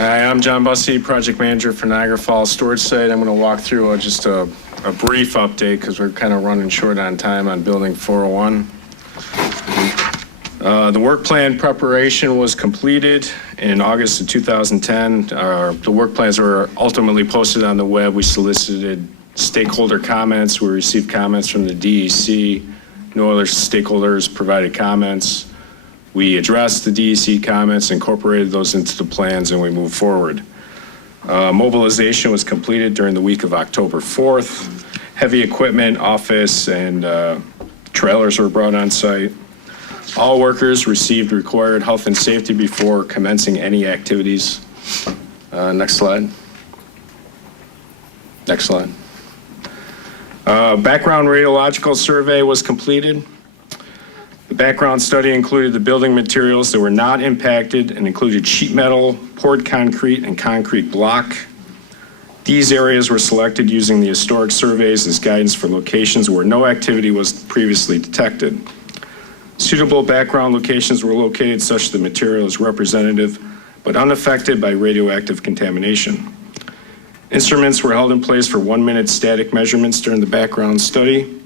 Hi, I'm John Bussey, Project Manager for Niagara Falls Storage Site. I'm going to walk through just a brief update because we're kind of running short on time on Building 401. The work plan preparation was completed in August of 2010. The work plans were ultimately posted on the web. We solicited stakeholder comments. We received comments from the DEC. No other stakeholders provided comments. We addressed the DEC comments, incorporated those into the plans, and we moved forward. Mobilization was completed during the week of October 4th. Heavy equipment, office, and trailers were brought on site. All workers received required health and safety before commencing any activities. Next slide. Next slide. Background radiological survey was completed. The background study included the building materials that were not impacted and included sheet metal, poured concrete, and concrete block. These areas were selected using the historic surveys as guidance for locations where no activity was previously detected. Suitable background locations were located such that the material is representative but unaffected by radioactive contamination. Instruments were held in place for 1-minute static measurements during the background study.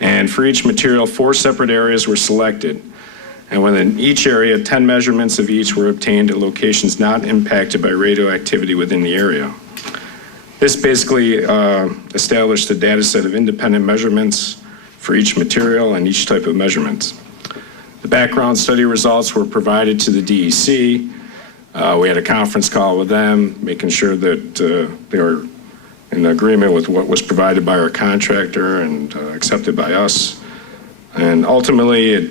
And for each material, 4 separate areas were selected. And within each area, 10 measurements of each were obtained at locations not impacted by radioactivity within the area. This basically established a data set of independent measurements for each material and each type of measurement. The background study results were provided to the DEC. We had a conference call with them, making sure that they were in agreement with what was provided by our contractor and accepted by us. And ultimately, it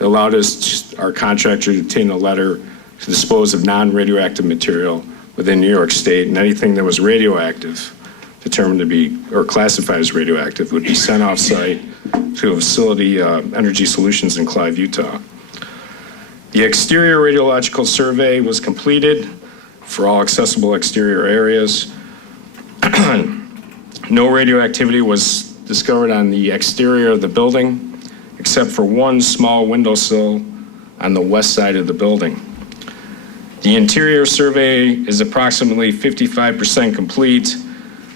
allowed our contractor to obtain a letter to dispose of non-radioactive material within New York State, and anything that was radioactive, determined to be, or classified as radioactive, would be sent off-site to a facility, Energy Solutions in Clive, Utah. The exterior radiological survey was completed for all accessible exterior areas. No radioactivity was discovered on the exterior of the building, except for one small windowsill on the west side of the building. The interior survey is approximately 55% complete.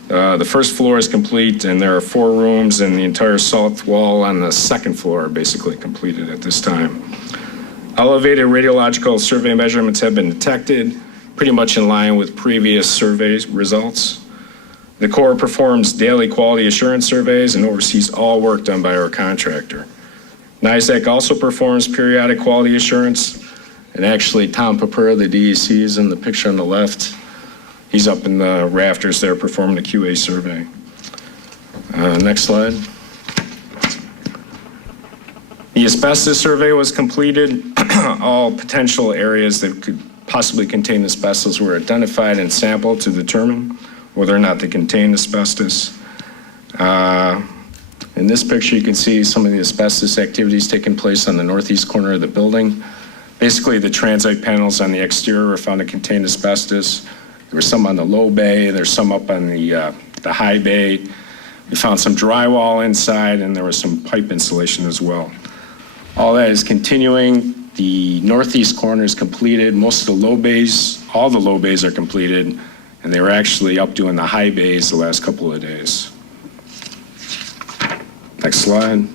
The first floor is complete, and there are 4 rooms, and the entire south wall on the second floor are basically completed at this time. Elevated radiological survey measurements have been detected, pretty much in line with previous survey results. The Corps performs daily quality assurance surveys and oversees all work done by our contractor. NISAC also performs periodic quality assurance, and actually Tom Papura, the DEC, is in the picture on the left. He's up in the rafters there performing the QA survey. Next slide. The asbestos survey was completed. All potential areas that could possibly contain asbestos were identified and sampled to determine whether or not they contain asbestos. In this picture, you can see some of the asbestos activities taking place on the northeast corner of the building. Basically, the transite panels on the exterior were found to contain asbestos. There were some on the low bay, there's some up on the high bay. We found some drywall inside, and there was some pipe insulation as well. All that is continuing. The northeast corner is completed. Most of the low bays, all the low bays are completed, and they were actually up doing the high bays the last couple of days. Next slide.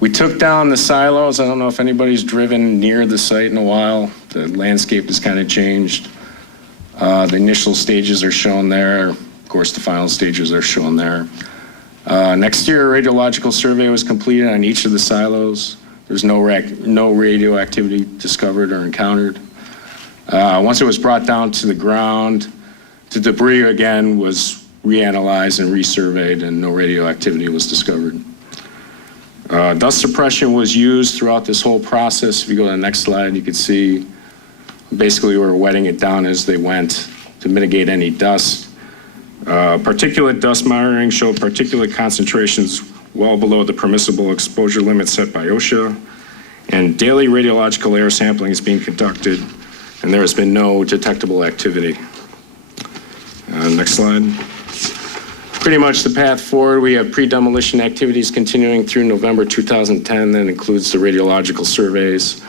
We took down the silos. I don't know if anybody's driven near the site in a while. The landscape has kind of changed. The initial stages are shown there. Of course, the final stages are shown there. An exterior radiological survey was completed on each of the silos. There's no radioactivity discovered or encountered. Once it was brought down to the ground, the debris again was reanalyzed and resurveyed, and no radioactivity was discovered. Dust suppression was used throughout this whole process. If you go to the next slide, you can see basically we were wetting it down as they went to mitigate any dust. Particulate dust monitoring showed particulate concentrations well below the permissible exposure limit set by OSHA, and daily radiological air sampling is being conducted, and there has been no detectable activity. Next slide. Pretty much the path forward, we have pre-demolition activities continuing through November 2010. That includes the radiological surveys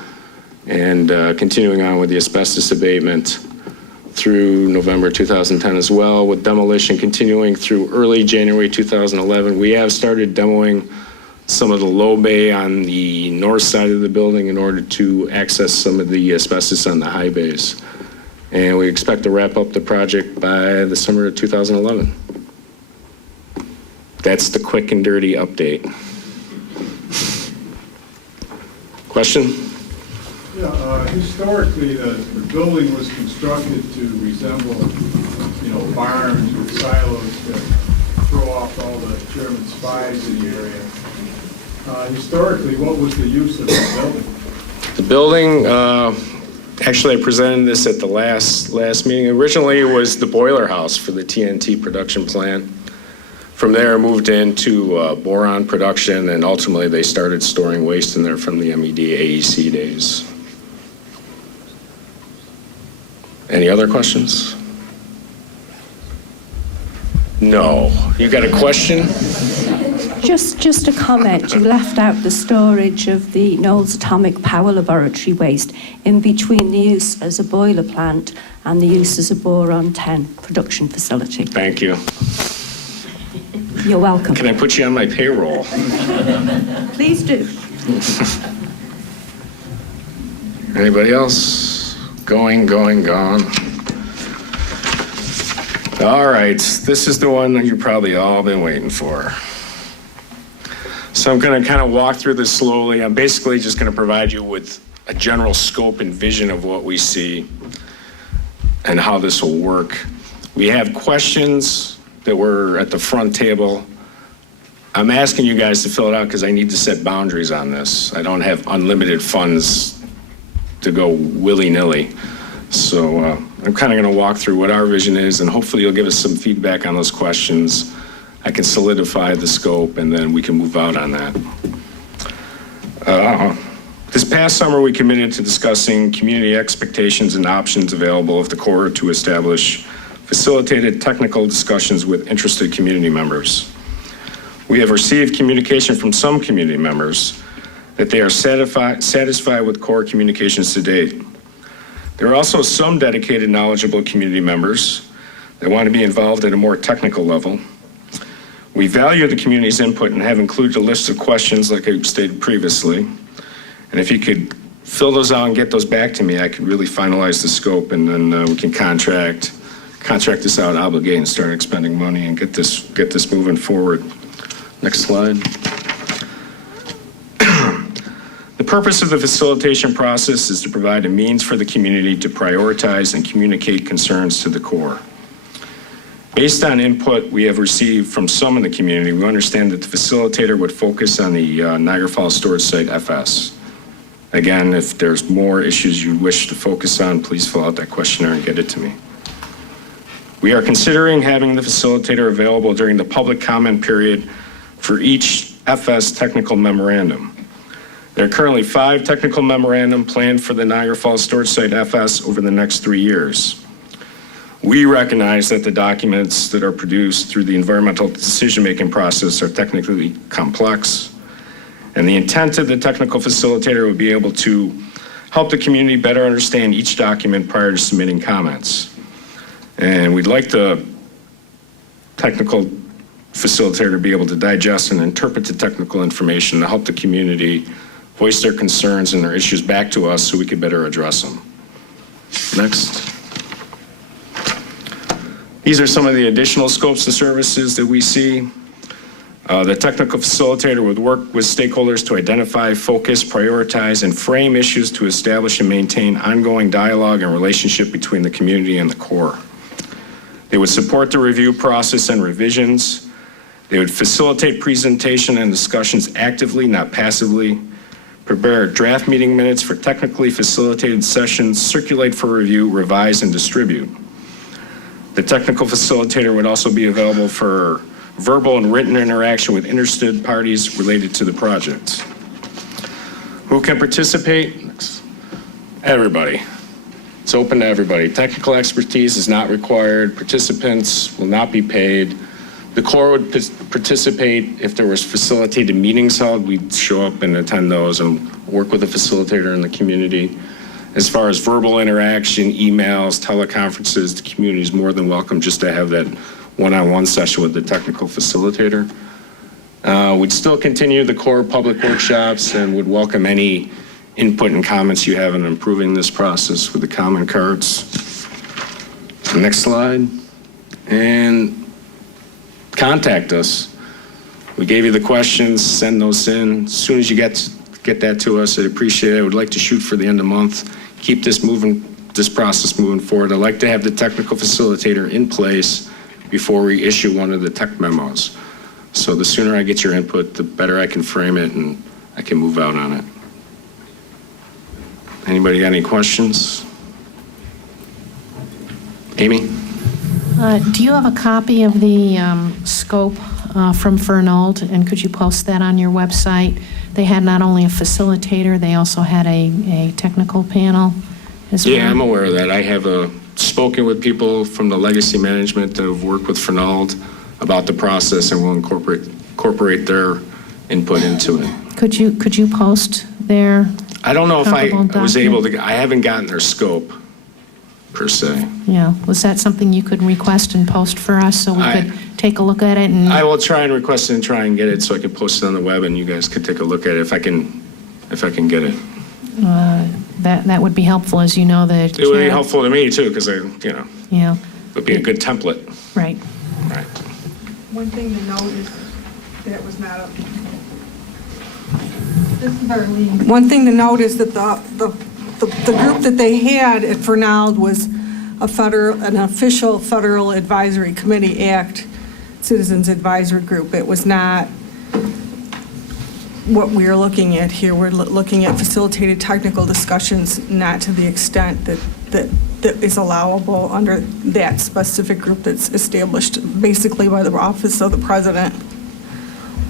and continuing on with the asbestos abatement. through November 2010 as well, with demolition continuing through early January 2011. We have started demoing some of the low bay on the north side of the building in order to access some of the asbestos on the high bays. And we expect to wrap up the project by the summer of 2011. That's the quick and dirty update. Question? Yeah, historically, the building was constructed to resemble, barns with silos to throw off all the German spies in the area. Historically, what was the use of the building? The building, actually I presented this at the last meeting. Originally it was the boiler house for the TNT production plant. From there, moved into boron production, and ultimately they started storing waste in there from the MED AEC days. Any other questions? No. You got a question? Just a comment. You left out the storage of the Knowles Atomic Power Laboratory waste in between the use as a boiler plant and the use as a boron-10 production facility. Thank you. You're welcome. Can I put you on my payroll? Please do. Anybody else? Going, gone. All right, this is the one that you've probably all been waiting for. So I'm going to kind of walk through this slowly. I'm basically just going to provide you with a general scope and vision of what we see and how this will work. We have questions that were at the front table. I'm asking you guys to fill it out because I need to set boundaries on this. I don't have unlimited funds to go willy-nilly. So I'm kind of going to walk through what our vision is, and hopefully you'll give us some feedback on those questions. I can solidify the scope, and then we can move out on that. This past summer, we committed to discussing community expectations and options available of the Corps to establish facilitated technical discussions with interested community members. We have received communication from some community members that they are satisfied with Corps communications to date. There are also some dedicated, knowledgeable community members that want to be involved at a more technical level. We value the community's input and have included a list of questions like I stated previously. And if you could fill those out and get those back to me, I could really finalize the scope, and then we can contract this out, obligate, and start expending money and get this moving forward. Next slide. The purpose of the facilitation process is to provide a means for the community to prioritize and communicate concerns to the Corps. Based on input we have received from some in the community, we understand that the facilitator would focus on the Niagara Falls Storage Site FS. Again, if there's more issues you wish to focus on, please fill out that questionnaire and get it to me. We are considering having the facilitator available during the public comment period for each FS technical memorandum. There are currently 5 technical memorandum planned for the Niagara Falls Storage Site FS over the next 3 years. We recognize that the documents that are produced through the environmental decision-making process are technically complex, and the intent of the technical facilitator would be able to help the community better understand each document prior to submitting comments. And we'd like the technical facilitator to be able to digest and interpret the technical information to help the community voice their concerns and their issues back to us so we could better address them. Next. These are some of the additional scopes and services that we see. The technical facilitator would work with stakeholders to identify, focus, prioritize, and frame issues to establish and maintain ongoing dialogue and relationship between the community and the Corps. They would support the review process and revisions. They would facilitate presentation and discussions actively, not passively. Prepare draft meeting minutes for technically facilitated sessions, circulate for review, revise, and distribute. The technical facilitator would also be available for verbal and written interaction with interested parties related to the project. Who can participate? Everybody. It's open to everybody. Technical expertise is not required. Participants will not be paid. The Corps would participate if there was facilitated meetings held. We'd show up and attend those and work with the facilitator in the community. As far as verbal interaction, emails, teleconferences, the community is more than welcome just to have that one-on-one session with the technical facilitator. We'd still continue the core public workshops and would welcome any input and comments you have on improving this process with the comment cards. Next slide. And contact us. We gave you the questions, send those in. As soon as you get that to us, I'd appreciate it. I would like to shoot for the end of the month, keep this process moving forward. I'd like to have the technical facilitator in place before we issue one of the tech memos. So the sooner I get your input, the better I can frame it and I can move out on it. Anybody got any questions? Amy? Do you have a copy of the scope from Fernald, and could you post that on your website? They had not only a facilitator, they also had a technical panel as well. Yeah, I'm aware of that. I have spoken with people from the legacy management that have worked with Fernald about the process, and will incorporate their input into it. Could you post their I don't know if I comparable was able document? to, I haven't gotten their scope per se. Yeah, was that something you could request and post for us so we could take a look at it? And I will try and request it and try and get it so I can post it on the web and you guys could take a look at it if I can get it. that would be helpful, as you know that. It would be helpful to me too, because Yeah, it would be a good template. right. Right. One thing to note is that was not a. This is our lead. One thing to note is that the group that they had at Fernald was an official Federal Advisory Committee Act Citizens Advisory Group. It was not what we are looking at here. We're looking at facilitated technical discussions, not to the extent that is allowable under that specific group that's established basically by the Office of the President.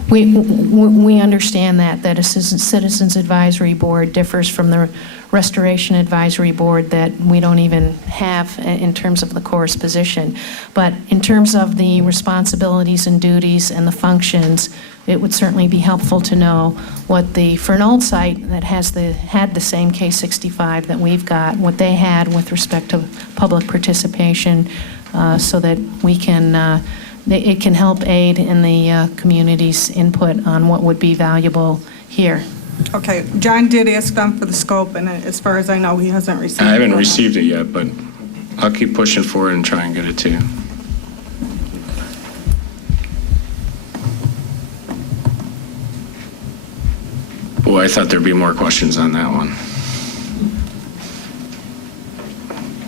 We understand that a Citizens Advisory Board differs from the Restoration Advisory Board that we don't even have in terms of the Corps' position. But in terms of the responsibilities and duties and the functions, it would certainly be helpful to know what the Fernald site that had the same K65 that we've got, what they had with respect to public participation, so that we can it can help aid in the community's input on what would be valuable here. Okay, John did ask them for the scope, and as far as I know, he hasn't received it. I haven't received it yet, but I'll keep pushing for it and try and get it to you. Boy, I thought there'd be more questions on that one.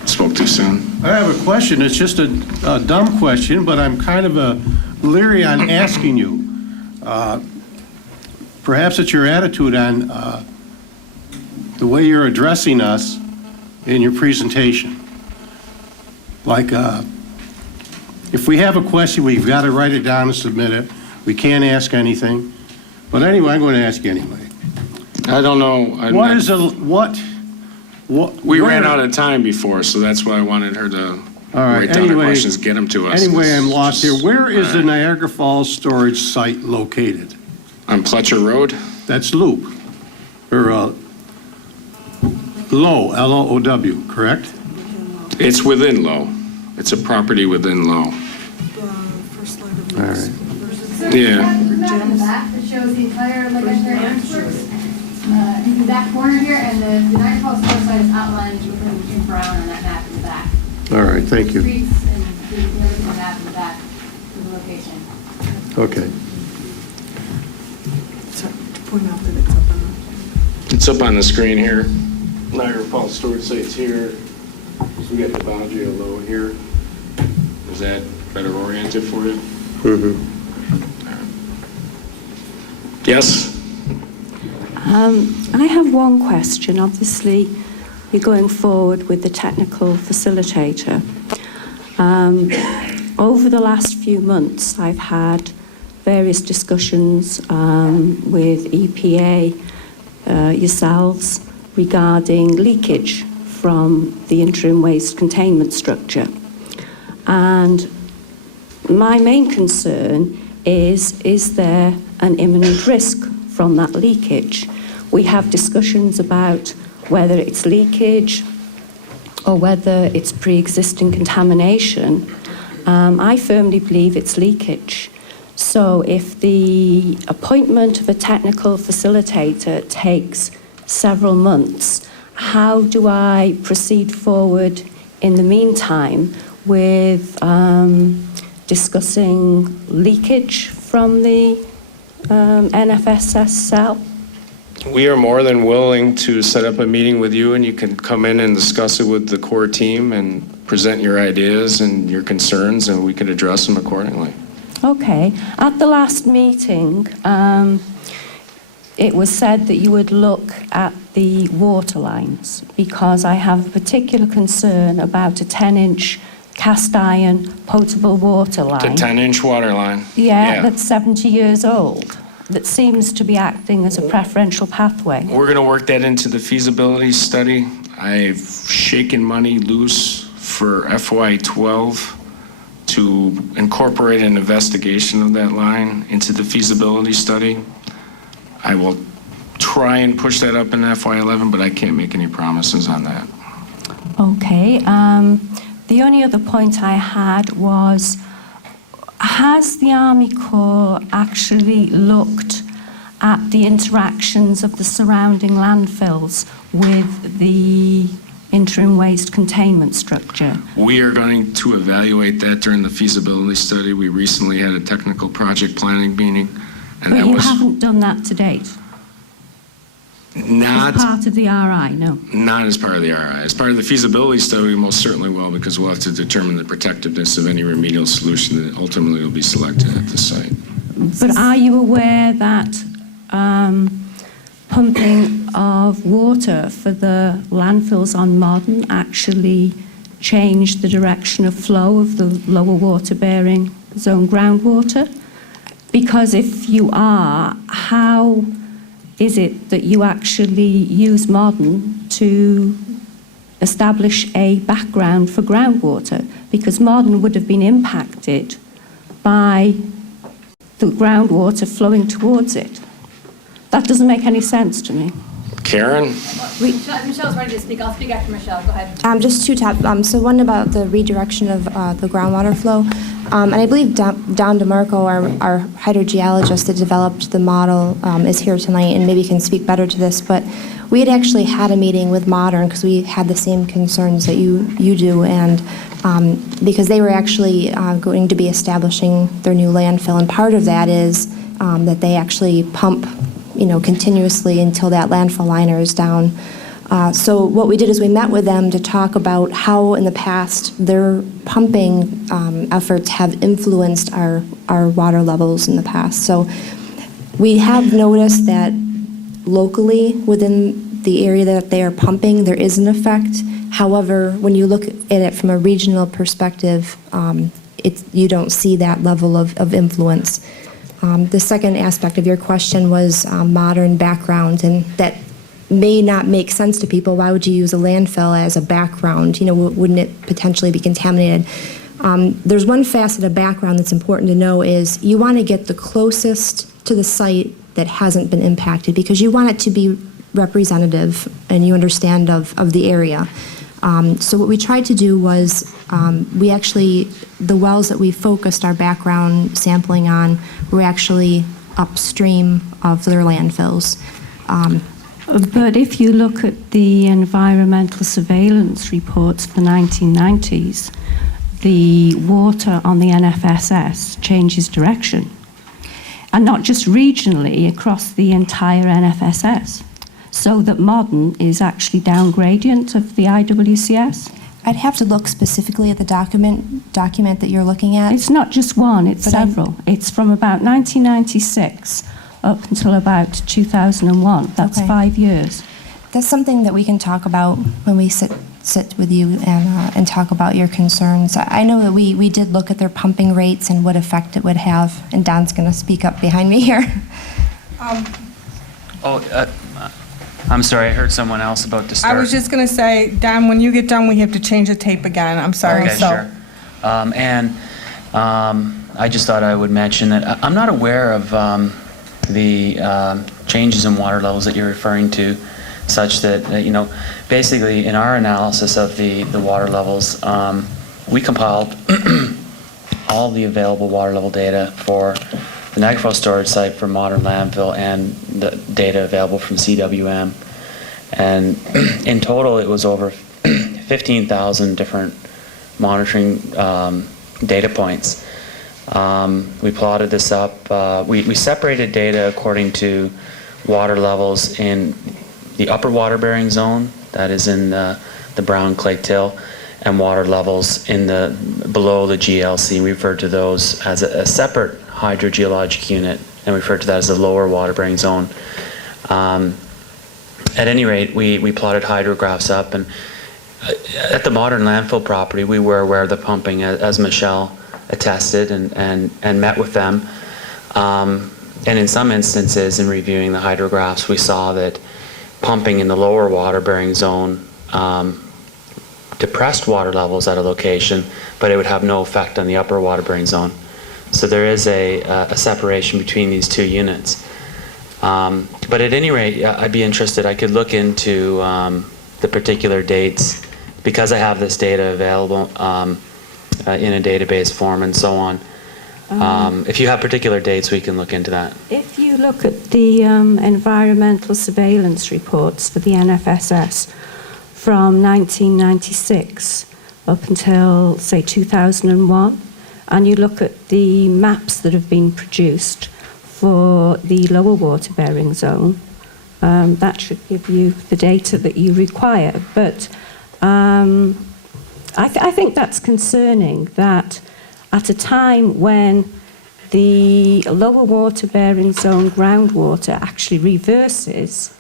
Spoke too soon. I have a question. It's just a dumb question, but I'm kind of leery on asking you. Perhaps it's your attitude on the way you're addressing us in your presentation. Like, if we have a question, we've got to write it down and submit it. We can't ask anything. But anyway, I'm going to ask you anyway. I don't know. We ran out of time before, so that's why I wanted her to write down the questions, get them to us. Anyway, I'm lost here. Where is the Niagara Falls storage site located? On Pletcher Road? That's Loop, or Low, L-O-O-W, correct? It's within Low. It's a property within Low. First line of All right. So Yeah. there's a map in the back that shows the entire earthworks in the back corner here, and the Niagara Falls Store site is outlined in brown on that map in the back. All right, thank you. Streets and everything on the map in the back of the location. Okay. To point out that it's up on the. It's up on the screen here. Niagara Falls storage site's here. So we got the boundary of Low here. Is that better oriented for you? Mm-hmm. Yes? I have one question. Obviously, you're going forward with the technical facilitator. Over the last few months, I've had various discussions with EPA, yourselves, regarding leakage from the interim waste containment structure. And my main concern is there an imminent risk from that leakage? We have discussions about whether it's leakage or whether it's pre-existing contamination, I firmly believe it's leakage. So if the appointment of a technical facilitator takes several months, how do I proceed forward in the meantime with discussing leakage from the NFSS cell? We are more than willing to set up a meeting with you, and you can come in and discuss it with the core team and present your ideas and your concerns, and we can address them accordingly. Okay. At the last meeting, it was said that you would look at the water lines, because I have a particular concern about a 10-inch cast iron potable water line. It's a 10-inch water line. Yeah, that's 70 years old, that seems to be acting as a preferential pathway. We're going to work that into the feasibility study. I've shaken money loose for FY12 to incorporate an investigation of that line into the feasibility study. I will try and push that up in FY11, but I can't make any promises on that. Okay. The only other point I had was, has the Army Corps actually looked at the interactions of the surrounding landfills with the interim waste containment structure? We are going to evaluate that during the feasibility study. We recently had a technical project planning meeting, and But that you was haven't done that to date? not As part of the RI, no? not as part of the RI. As part of the feasibility study, we most certainly will, because we'll have to determine the protectiveness of any remedial solution that ultimately will be selected at the site. But are you aware that pumping of water for the landfills on Modern actually changed the direction of flow of the lower water-bearing zone groundwater? Because if you are, how is it that you actually use Modern to establish a background for groundwater? Because Modern would have been impacted by the groundwater flowing towards it. That doesn't make any sense to me. Karen? Michelle's ready to speak. I'll speak after Michelle. Go ahead. Just two topics. So one about the redirection of the groundwater flow. And I believe Don DeMarco, our hydrogeologist that developed the model, is here tonight and maybe can speak better to this. But we had actually had a meeting with Modern because we had the same concerns that you do, and because they were actually going to be establishing their new landfill. And part of that is that they actually pump continuously until that landfill liner is down. So what we did is we met with them to talk about how in the past their pumping efforts have influenced our water levels in the past. So we have noticed that locally within the area that they are pumping, there is an effect. However, when you look at it from a regional perspective, you don't see that level of influence. The second aspect of your question was Modern background, and that may not make sense to people. Why would you use a landfill as a background? Wouldn't it potentially be contaminated? There's one facet of background that's important to know is you want to get the closest to the site that hasn't been impacted, because you want it to be representative and you understand of the area. So what we tried to do was the wells that we focused our background sampling on were actually upstream of their landfills. But if you look at the environmental surveillance reports of the 1990s, the water on the NFSS changes direction. And not just regionally, across the entire NFSS. So that Modern is actually down gradient of the IWCS. I'd have to look specifically at the document that you're looking at. It's not just one, it's several. It's from about 1996 up until about 2001. That's Okay. 5 years. That's something that we can talk about when we sit with you and talk about your concerns. I know that we did look at their pumping rates and what effect it would have, and Don's going to speak up behind me here. I'm sorry, I heard someone else about to I start. was just going to say, Don, when you get done, we have to change the tape again. I'm sorry. Okay, sure. I just thought I would mention that I'm not aware of the changes in water levels that you're referring to. such that, basically in our analysis of the water levels, we compiled all the available water level data for the Niagara Falls storage site for modern landfill and the data available from CWM. And in total, it was over 15,000 different monitoring data points. We plotted this up. We separated data according to water levels in the upper water bearing zone, that is in the brown clay till, and water levels in below the GLC. We referred to those as a separate hydrogeologic unit, and we referred to that as the lower water bearing zone. At any rate, we plotted hydrographs up, and at the modern landfill property, we were aware of the pumping, as Michelle attested, and met with them. And in some instances, in reviewing the hydrographs, we saw that pumping in the lower water bearing zone depressed water levels at a location, but it would have no effect on the upper water bearing zone. So there is a separation between these two units. But at any rate, I'd be interested. I could look into the particular dates, because I have this data available in a database form and so on. If you have particular dates, we can look into that. If you look at the environmental surveillance reports for the NFSS from 1996 up until, say, 2001, and you look at the maps that have been produced for the lower water bearing zone, that should give you the data that you require. But I think that's concerning that at a time when the lower water bearing zone groundwater actually reverses,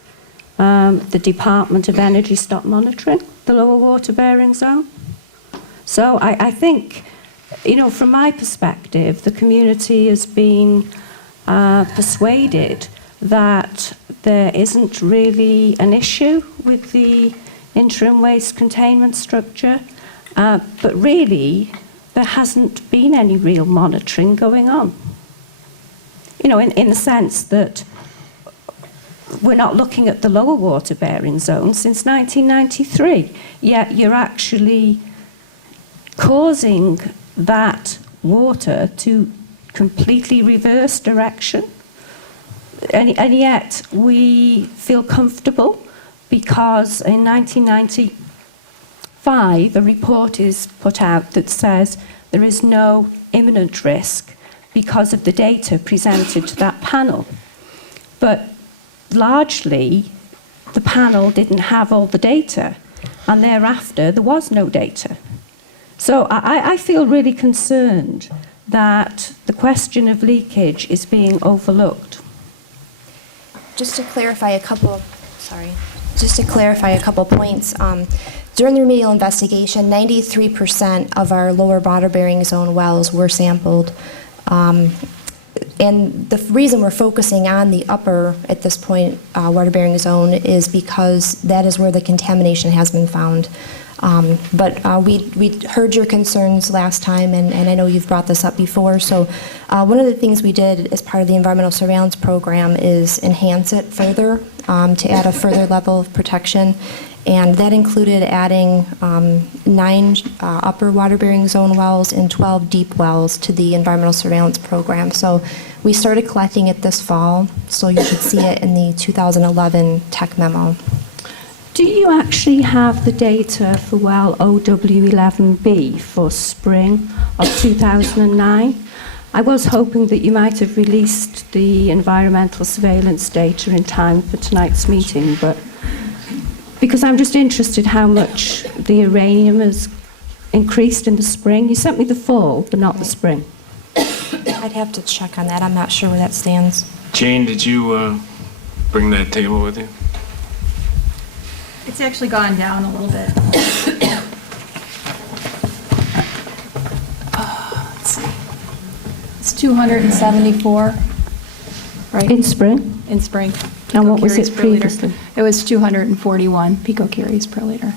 the Department of Energy stopped monitoring the lower water bearing zone. So I think, from my perspective, the community has been persuaded that there isn't really an issue with the interim waste containment structure, but really there hasn't been any real monitoring going on. In the sense that we're not looking at the lower water bearing zone since 1993, yet you're actually causing that water to completely reverse direction. And yet we feel comfortable because in 1995 a report is put out that says there is no imminent risk because of the data presented to that panel. But largely the panel didn't have all the data, and thereafter there was no data. So I feel really concerned that the question of leakage is being overlooked. Just to clarify a couple points, during the remedial investigation, 93% of our lower water bearing zone wells were sampled. And the reason we're focusing on the upper, at this point, water bearing zone is because that is where the contamination has been found. But we heard your concerns last time, and I know you've brought this up before. So one of the things we did as part of the environmental surveillance program is enhance it further to add a further level of protection. And that included adding 9 upper water-bearing zone wells and 12 deep wells to the environmental surveillance program. So we started collecting it this fall, so you should see it in the 2011 tech memo. Do you actually have the data for well OW11B for spring of 2009? I was hoping that you might have released the environmental surveillance data in time for tonight's meeting, but because I'm just interested how much the uranium has increased in the spring. You sent me the fall, but not the spring. I'd have to check on that. I'm not sure where that stands. Jane, did you bring that table with you? It's actually gone down a little bit. Let's see. It's 274, right? In spring? In spring. And what was Picocuries it per liter. previously? It was 241 picocuries per liter.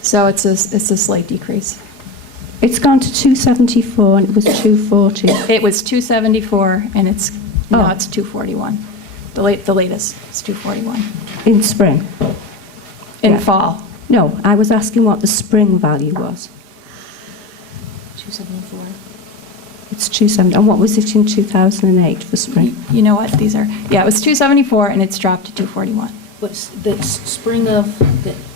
So it's a slight decrease. It's gone to 274 and it was 240. It was 274 and now Oh. it's 241. The latest is 241. In spring? in Yeah. fall. No, I was asking what the spring value was. 274. It's 270. And what was it in 2008 for spring? You know what, these are, yeah, it was 274 and it's dropped to 241. What's the spring of,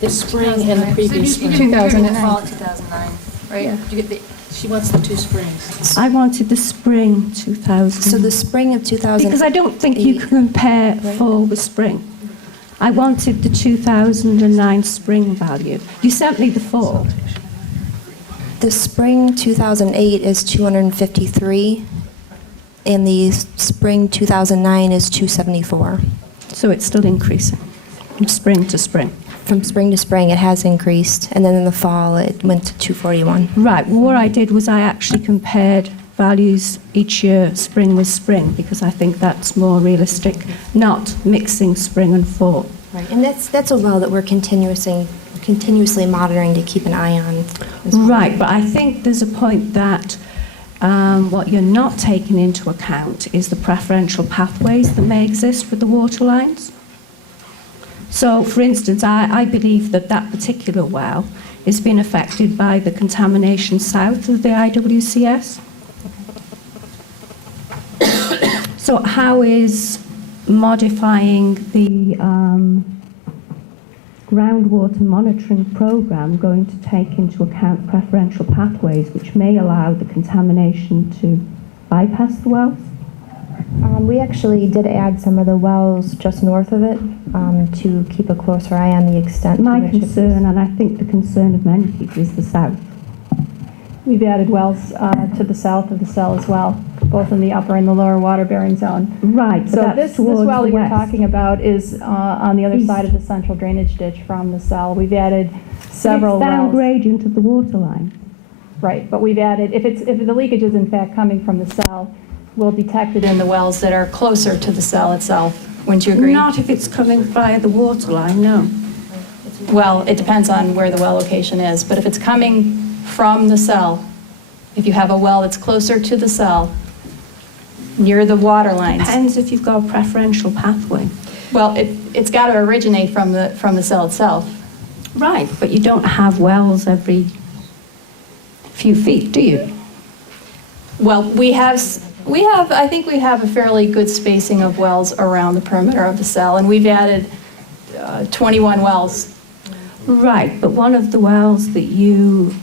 the spring and the previous spring? 2009. 2009, right? Yeah. She wants the two springs. I wanted the spring 2000. So the spring of 2000. Because I don't think you can compare fall with spring. I wanted the 2009 spring value. You sent me the fall. The spring 2008 is 253, and the spring 2009 is 274. So it's still increasing from spring to spring. From spring to spring, it has increased, and then in the fall, it went to 241. Right, what I did was I actually compared values each year, spring with spring, because I think that's more realistic, not mixing spring and fall. Right, and that's a well that we're continuously monitoring to keep an eye on. as well. Right, but I think there's a point that what you're not taking into account is the preferential pathways that may exist with the water lines. So, for instance, I believe that that particular well is being affected by the contamination south of the IWCS. So how is modifying the groundwater monitoring program going to take into account preferential pathways which may allow the contamination to bypass the wells? We actually did add some of the wells just north of it to keep a closer eye on the extent. My to which concern, and I think the concern of many people, is the south. We've added wells to the south of the cell as well, both in the upper and the lower water bearing zone. Right, but So that's this towards well the that you're west. talking about is on the other East. side of the central drainage ditch from the cell. We've added several It's down wells. gradient of the water line. Right, but we've added, if the leakage is in fact coming from the cell, we'll detect it in the wells that are closer to the cell itself. Wouldn't you agree? Not if it's coming via the water line, no. Well, it depends on where the well location is, but if it's coming from the cell, if you have a well that's closer to the cell, near the water lines, Depends if you've got a preferential pathway. well, it's got to originate from the cell itself. Right, but you don't have wells every few feet, do you? Well, I think we have a fairly good spacing of wells around the perimeter of the cell, and we've added 21 wells. Right, but one of the wells that you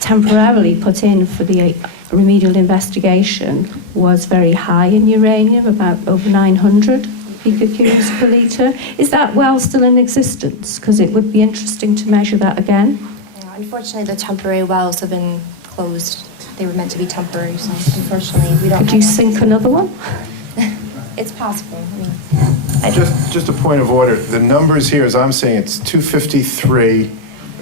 temporarily put in for the remedial investigation was very high in uranium, about over 900 picocuries per litre. Is that well still in existence? Because it would be interesting to measure that again. Unfortunately, the temporary wells have been closed. They were meant to be temporary, so unfortunately, we don't. Could you sink another one? It's possible. I mean, Just a point of order. The numbers here, as I'm saying, it's 253,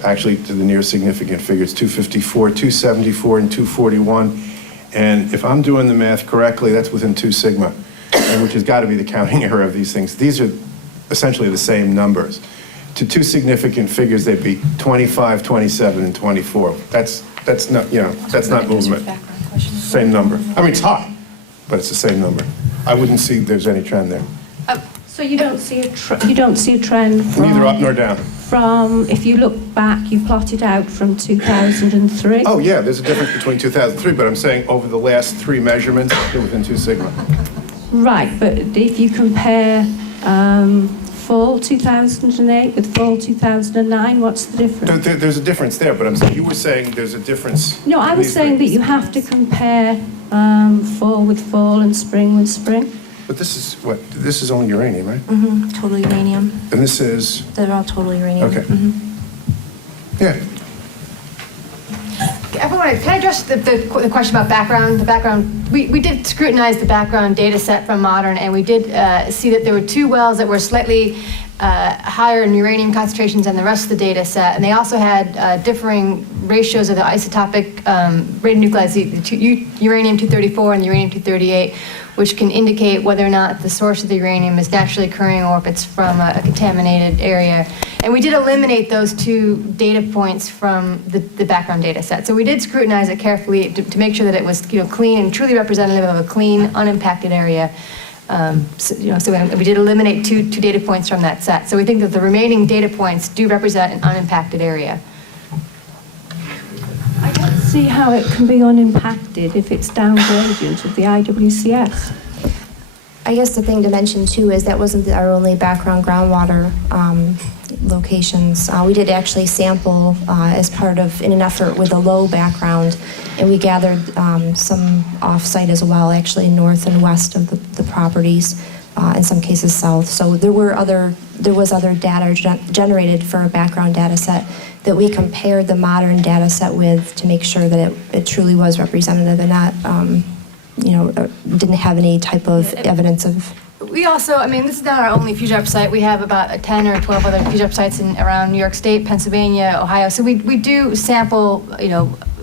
actually to the near significant figure, it's 254, 274, and 241. And if I'm doing the math correctly, that's within 2 sigma, and which has got to be the counting error of these things. These are essentially the same numbers. To 2 significant figures, they'd be 25, 27, and 24. That's not, that's not movement. Same number. I mean, it's high, but it's the same number. I wouldn't see there's any trend there. So you don't see a trend from... Neither up nor down. From, if you look back, you plotted out from 2003. Oh, yeah, there's a difference between 2003, but I'm saying over the last 3 measurements, they're within 2 sigma. Right, but if you compare fall 2008 with fall 2009, what's the difference? There's a difference there, but I'm saying, you were saying there's a difference. No, I was These saying that things. you have to compare fall with fall and spring with spring. But this is what, this is only uranium, right? total uranium. And this is, They're all total uranium. okay. Yeah. Everyone, can I address the question about background? The background, we did scrutinize the background data set from Modern, and we did see that there were 2 wells that were slightly higher in uranium concentrations than the rest of the data set, and they also had differing ratios of the isotopic radionuclides, the uranium-234 and the uranium-238, which can indicate whether or not the source of the uranium is naturally occurring or if it's from a contaminated area. And we did eliminate those 2 data points from the background data set. So we did scrutinize it carefully to make sure that it was clean and truly representative of a clean, unimpacted area. So we did eliminate two data points from that set. So we think that the remaining data points do represent an unimpacted area. I don't see how it can be unimpacted if it's down gradient of the IWCS. I guess the thing to mention too is that wasn't our only background groundwater locations. We did actually sample as part of, in an effort with a low background, and we gathered some off-site as well, actually north and west of the properties, in some cases south. So there was other data generated for a background data set that we compared the modern data set with to make sure that it truly was representative and not, didn't have any type of evidence of. We also, this is not our only FutureUp site. We have about 10 or 12 other FutureUp sites around New York State, Pennsylvania, Ohio. So we do sample,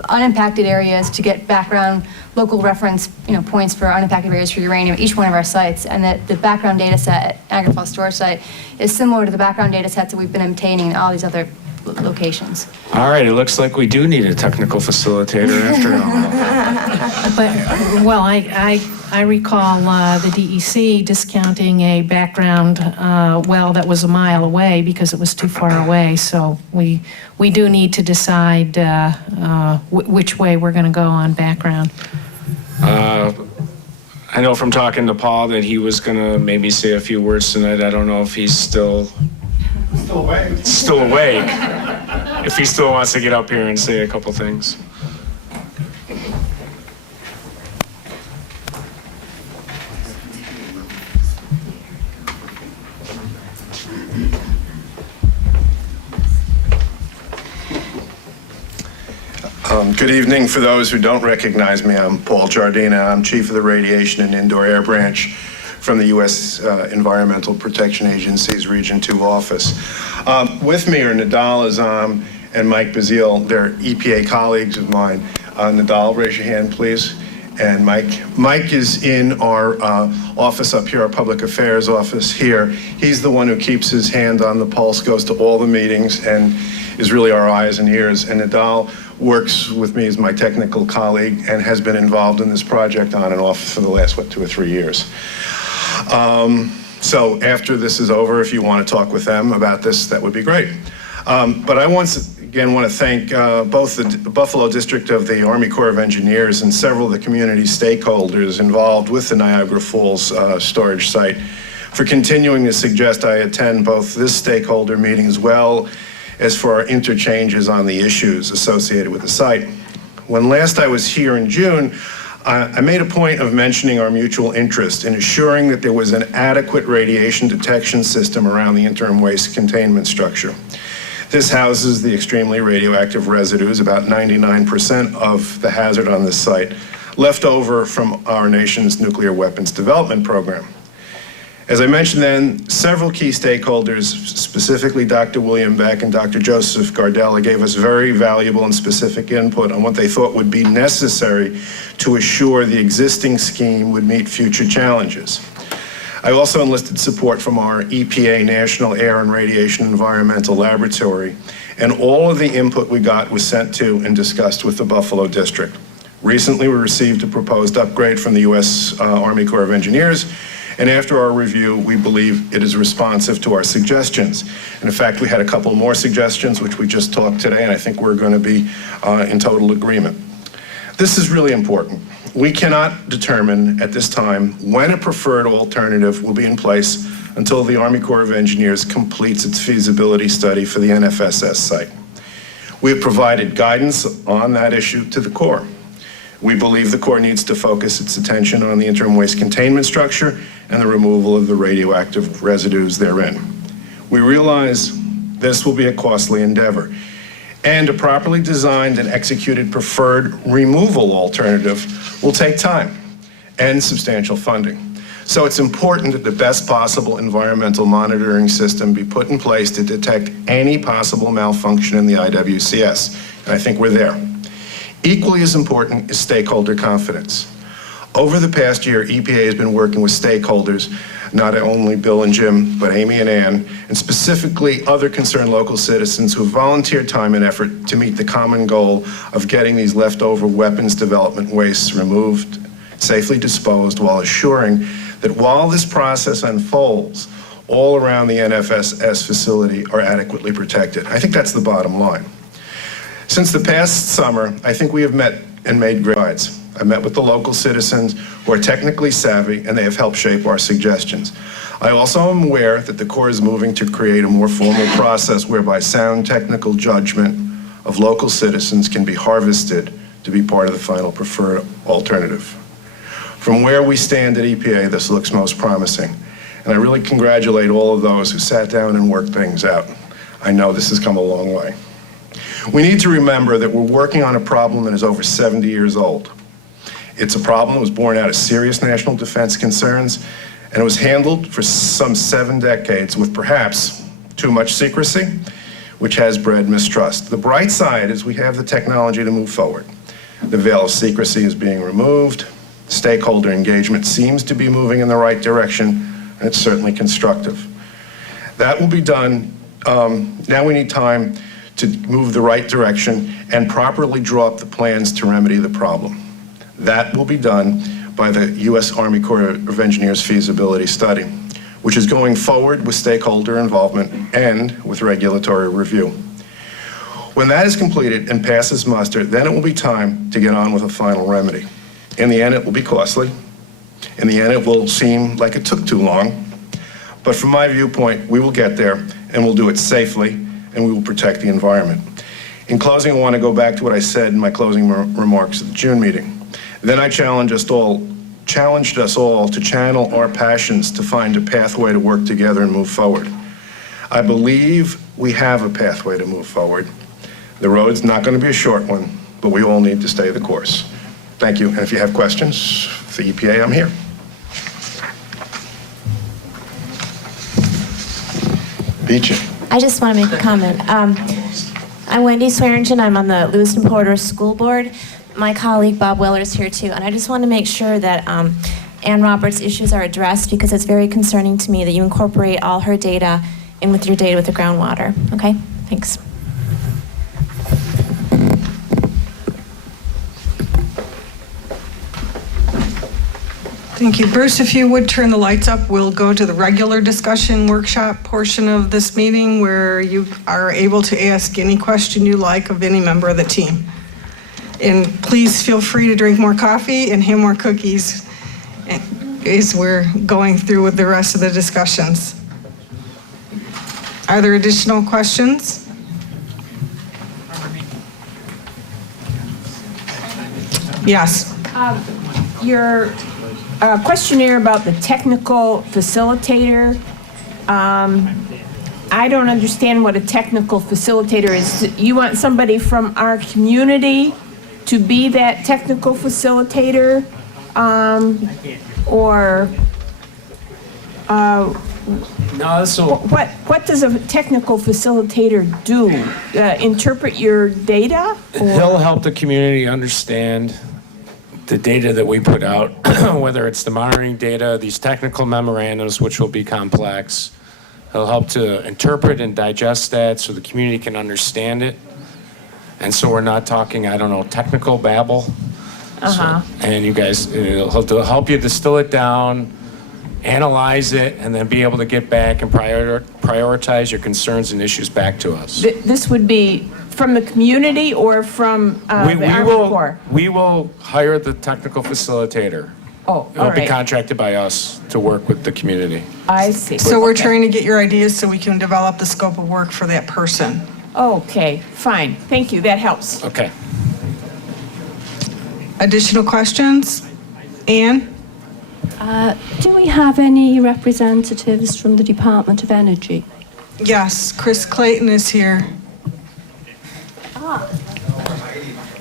unimpacted areas to get background local reference, points for unimpacted areas for uranium at each one of our sites. And that the background data set at Niagara Falls Storage Site is similar to the background data sets that we've been obtaining in all these other locations. All right, it looks like we do need a technical facilitator after all. But, well, I recall the DEC discounting a background well that was a mile away because it was too far away. So we do need to decide which way we're going to go on background. I know from talking to Paul that he was going to maybe say a few words tonight. I don't know if he's still awake. If he still wants to get up here and say a couple things. Good evening. For those who don't recognize me, I'm Paul Giardina. I'm Chief of the Radiation and Indoor Air Branch from the U.S. Environmental Protection Agency's Region 2 office. With me are Nadal Azam and Mike Bazile. They're EPA colleagues of mine. Nadal, raise your hand, please. And Mike. Mike is in our office up here, our public affairs office here. He's the one who keeps his hand on the pulse, goes to all the meetings, and is really our eyes and ears. And Nadal works with me as my technical colleague and has been involved in this project on and off for the last, 2 or 3 years. So after this is over, if you want to talk with them about this, that would be great. But I once again want to thank both the Buffalo District of the Army Corps of Engineers and several of the community stakeholders involved with the Niagara Falls storage site for continuing to suggest I attend both this stakeholder meeting as well as for our interchanges on the issues associated with the site. When last I was here in June, I made a point of mentioning our mutual interest in assuring that there was an adequate radiation detection system around the interim waste containment structure. This houses the extremely radioactive residues, about 99% of the hazard on this site, left over from our nation's nuclear weapons development program. As I mentioned then, several key stakeholders, specifically Dr. William Beck and Dr. Joseph Gardella, gave us very valuable and specific input on what they thought would be necessary to assure the existing scheme would meet future challenges. I also enlisted support from our EPA National Air and Radiation Environmental Laboratory, and all of the input we got was sent to and discussed with the Buffalo District. Recently, we received a proposed upgrade from the U.S. Army Corps of Engineers, and after our review, we believe it is responsive to our suggestions. And in fact, we had a couple more suggestions, which we just talked today, and I think we're going to be in total agreement. This is really important. We cannot determine at this time when a preferred alternative will be in place until the Army Corps of Engineers completes its feasibility study for the NFSS site. We have provided guidance on that issue to the Corps. We believe the Corps needs to focus its attention on the interim waste containment structure and the removal of the radioactive residues therein. We realize this will be a costly endeavor, and a properly designed and executed preferred removal alternative will take time and substantial funding. So it's important that the best possible environmental monitoring system be put in place to detect any possible malfunction in the IWCS, and I think we're there. Equally as important is stakeholder confidence. Over the past year, EPA has been working with stakeholders, not only Bill and Jim, but Amy and Ann, and specifically other concerned local citizens who have volunteered time and effort to meet the common goal of getting these leftover weapons development wastes removed, safely disposed, while assuring that while this process unfolds, all around the NFS facility are adequately protected. I think that's the bottom line. Since the past summer, I think we have met and made great strides. I met with the local citizens who are technically savvy, and they have helped shape our suggestions. I also am aware that the Corps is moving to create a more formal process whereby sound technical judgment of local citizens can be harvested to be part of the final preferred alternative. From where we stand at EPA, this looks most promising, and I really congratulate all of those who sat down and worked things out. I know this has come a long way. We need to remember that we're working on a problem that is over 70 years old. It's a problem that was born out of serious national defense concerns, and it was handled for some 7 decades with perhaps too much secrecy, which has bred mistrust. The bright side is we have the technology to move forward. The veil of secrecy is being removed. Stakeholder engagement seems to be moving in the right direction, and it's certainly constructive. That will be done. Now we need time to move the right direction and properly draw up the plans to remedy the problem. That will be done by the U.S. Army Corps of Engineers feasibility study, which is going forward with stakeholder involvement and with regulatory review. When that is completed and passes muster, then it will be time to get on with a final remedy. In the end, it will be costly. In the end, it will seem like it took too long. But from my viewpoint, we will get there, and we'll do it safely, and we will protect the environment. In closing, I want to go back to what I said in my closing remarks at the June meeting. Then I challenged us all to channel our passions to find a pathway to work together and move forward. I believe we have a pathway to move forward. The road's not going to be a short one, but we all need to stay the course. Thank you, and if you have questions for the EPA, I'm here. Beach it. I just want to make a comment. I'm Wendy Swearingen. I'm on the Lewiston Porter School Board. My colleague Bob Weller is here too, and I just want to make sure that Ann Roberts' issues are addressed because it's very concerning to me that you incorporate all her data in with your data with the groundwater. Okay? Thanks. Thank you. Bruce, if you would turn the lights up, we'll go to the regular discussion workshop portion of this meeting where you are able to ask any question you like of any member of the team. And please feel free to drink more coffee and have more cookies as we're going through with the rest of the discussions. Are there additional questions? Yes. Your questionnaire about the technical facilitator, I don't understand what a technical facilitator is. You want somebody from our community to be that technical facilitator? No, so What does a technical facilitator do? Interpret your data? he'll help the community understand the data that we put out, whether it's the monitoring data, these technical memorandums, which will be complex. He'll help to interpret and digest that so the community can understand it. And so we're not talking, I don't know, technical babble. So, and you guys, he'll help you distill it down, analyze it, and then be able to get back and prioritize your concerns and issues back to us. This would be from the community or from the Army Corps? We will hire the technical facilitator. Oh, It'll all be right. contracted by us to work with the community. I see. So we're Okay. trying to get your ideas so we can develop the scope of work for that person. Okay, fine. Thank you. That helps. Okay. Additional questions? Ann? Do we have any representatives from the Department of Energy? Yes, Chris Clayton is here.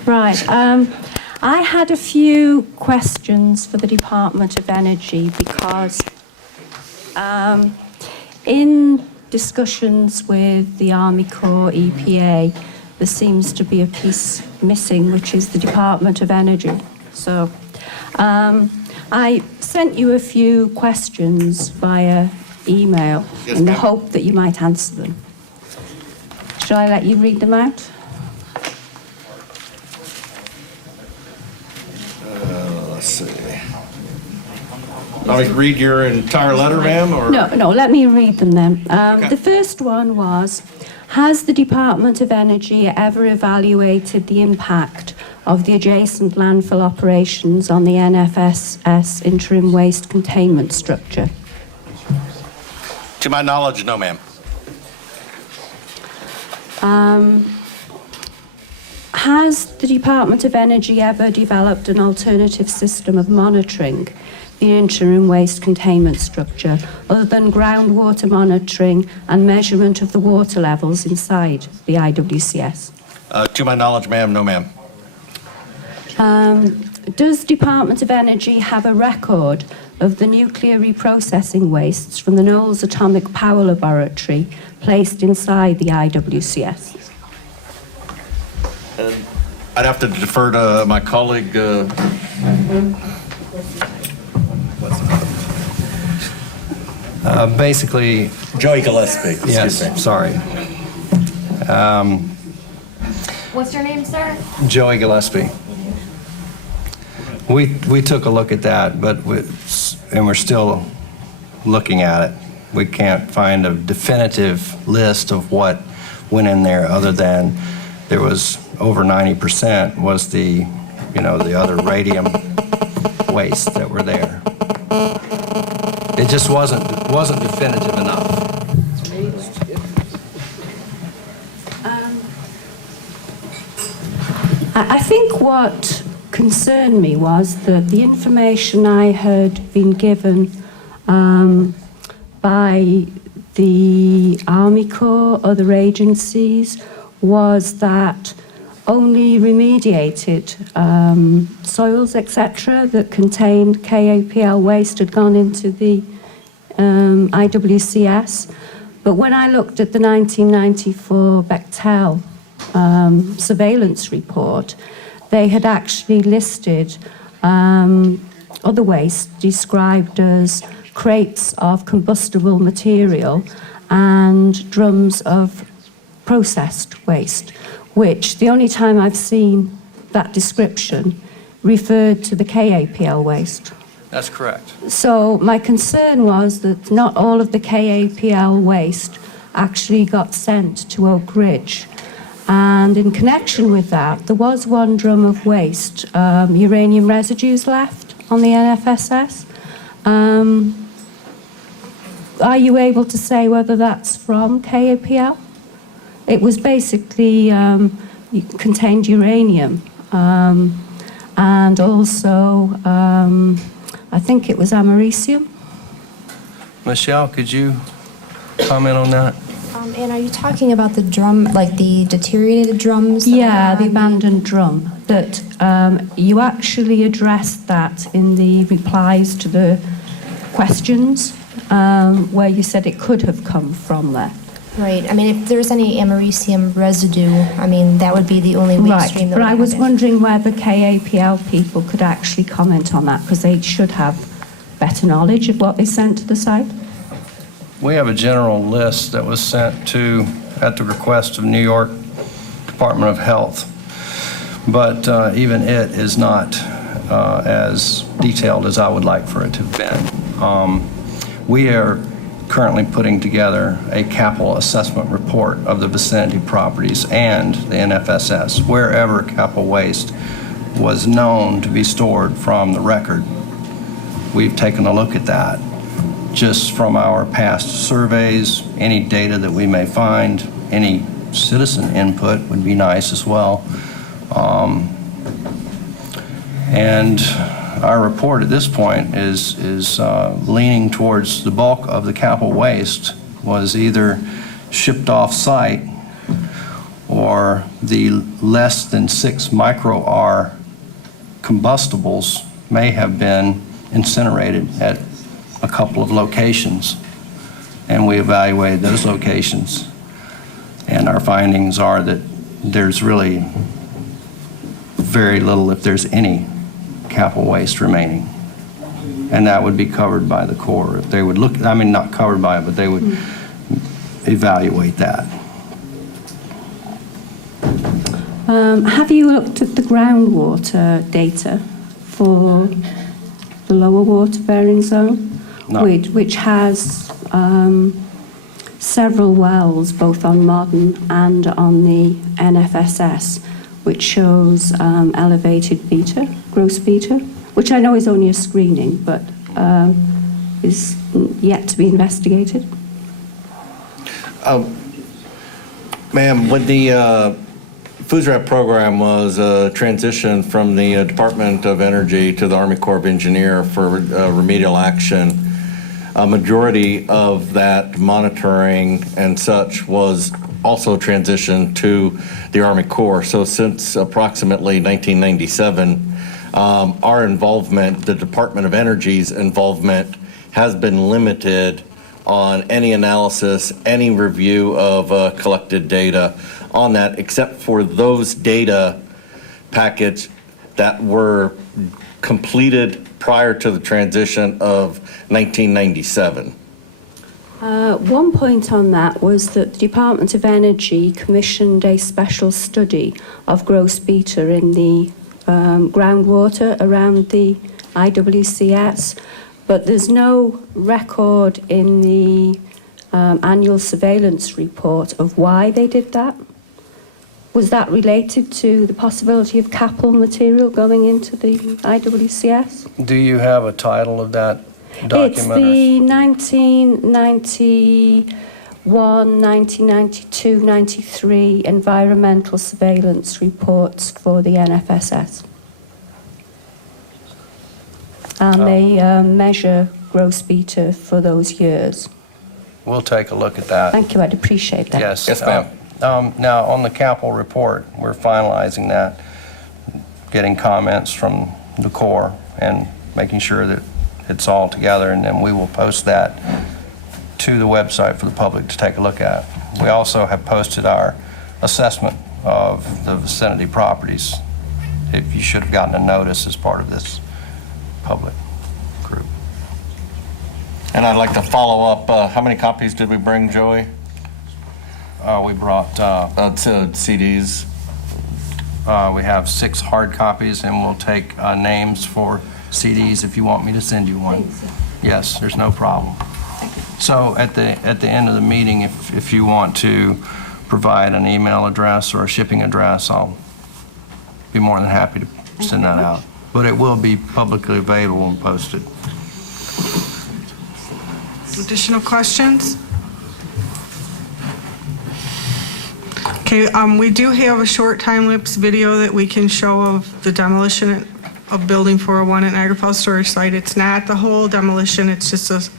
Right. I had a few questions for the Department of Energy because in discussions with the Army Corps, EPA, there seems to be a piece missing, which is the Department of Energy. So I sent you a few questions via email in the hope that you might answer them. Shall I let you read them out? Let's see. Want me to read your entire letter, ma'am, or? No, let me read them then. Okay. The first one was, has the Department of Energy ever evaluated the impact of the adjacent landfill operations on the NFSS interim waste containment structure? To my knowledge, no, ma'am. Has the Department of Energy ever developed an alternative system of monitoring the interim waste containment structure other than groundwater monitoring and measurement of the water levels inside the IWCS? To my knowledge, ma'am, no, ma'am. Does Department of Energy have a record of the nuclear reprocessing wastes from the Knowles Atomic Power Laboratory placed inside the IWCS? I'd have to defer to my colleague. Basically, Joey Gillespie. Excuse me. yes, sorry. What's your name, sir? Joey Gillespie. We took a look at that, and we're still looking at it. We can't find a definitive list of what went in there other than there was over 90% was the other radium waste that were there. It just wasn't definitive enough. I think what concerned me was that the information I had been given by the Army Corps, other agencies, was that only remediated soils, etc., that contained KAPL waste had gone into the IWCS. But when I looked at the 1994 Bechtel surveillance report, they had actually listed other waste described as crates of combustible material and drums of processed waste, which the only time I've seen that description referred to the KAPL waste. That's correct. So my concern was that not all of the KAPL waste actually got sent to Oak Ridge. And in connection with that, there was one drum of waste, uranium residues left on the NFSS. Are you able to say whether that's from KAPL? It was basically contained uranium and also I think it was americium. Michelle, could you comment on that? And are you talking about the drum, like the deteriorated drums? Yeah, the abandoned drum. That you actually addressed that in the replies to the questions where you said it could have come from there. Right. I mean, if there's any americium residue, I mean, that would be the only waste stream that But would I was have it. wondering whether KAPL people could actually comment on that, because they should have better knowledge of what they sent to the site. We have a general list that was sent to, at the request of New York Department of Health, but even it is not as detailed as I would like for it to have been. We are currently putting together a capital assessment report of the vicinity properties and the NFSS, wherever capital waste was known to be stored from the record. We've taken a look at that. Just from our past surveys, any data that we may find, any citizen input would be nice as well. And our report at this point is leaning towards the bulk of the capital waste was either shipped off site or the less than 6 micro-R combustibles may have been incinerated at a couple of locations, and we evaluated those locations, and our findings are that there's really very little, if there's any, capital waste remaining, and that would be covered by the Corps if they would look. I mean, not covered by it, but they would evaluate that. Have you looked at the groundwater data for the lower water bearing zone, No. which has several wells, both on modern and on the NFSS, which shows elevated beta, gross beta, which I know is only a screening, but is yet to be investigated. Ma'am, when the Food Rep program was transitioned from the Department of Energy to the Army Corps of Engineer for remedial action, a majority of that monitoring and such was also transitioned to the Army Corps. So since approximately 1997, our involvement, the Department of Energy's involvement, has been limited on any analysis, any review of collected data on that, except for those data packets that were completed prior to the transition of 1997. One point on that was that the Department of Energy commissioned a special study of gross beta in the groundwater around the IWCS, but there's no record in the annual surveillance report of why they did that. Was that related to the possibility of capital material going into the IWCS? Do you have a title of that document? It's the 1991, 1992, 93 environmental surveillance reports for the NFSS. And they measure gross beta for those years. We'll take a look at that. Thank you, I'd appreciate that. Yes. Yes, ma'am. Now, on the capital report, we're finalizing that, getting comments from the Corps and making sure that it's all together, and then we will post that to the website for the public to take a look at. We also have posted our assessment of the vicinity properties. If you should have gotten a notice as part of this public group. And I'd like to follow up, how many copies did we bring, Joey? We brought, CDs. we have 6 hard copies, and we'll take names for CDs if you want me to send you one. Yes, there's no problem. So at the end of the meeting, if you want to provide an email address or a shipping address, I'll be more than happy to send that out. But it will be publicly available and posted. Additional questions? Okay, we do have a short time-lapse video that we can show of the demolition of Building 401 at Niagara Falls Storage Site. It's not the whole demolition, it's just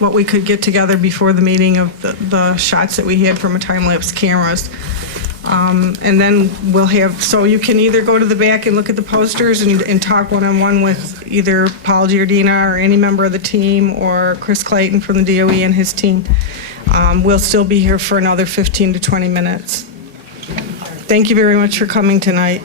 what we could get together before the meeting of the shots that we had from a time-lapse cameras. And then we'll have, so you can either go to the back and look at the posters and talk one-on-one with either Paul Giardina or any member of the team, or Chris Clayton from the DOE and his team. We'll still be here for another 15 to 20 minutes. Thank you very much for coming tonight.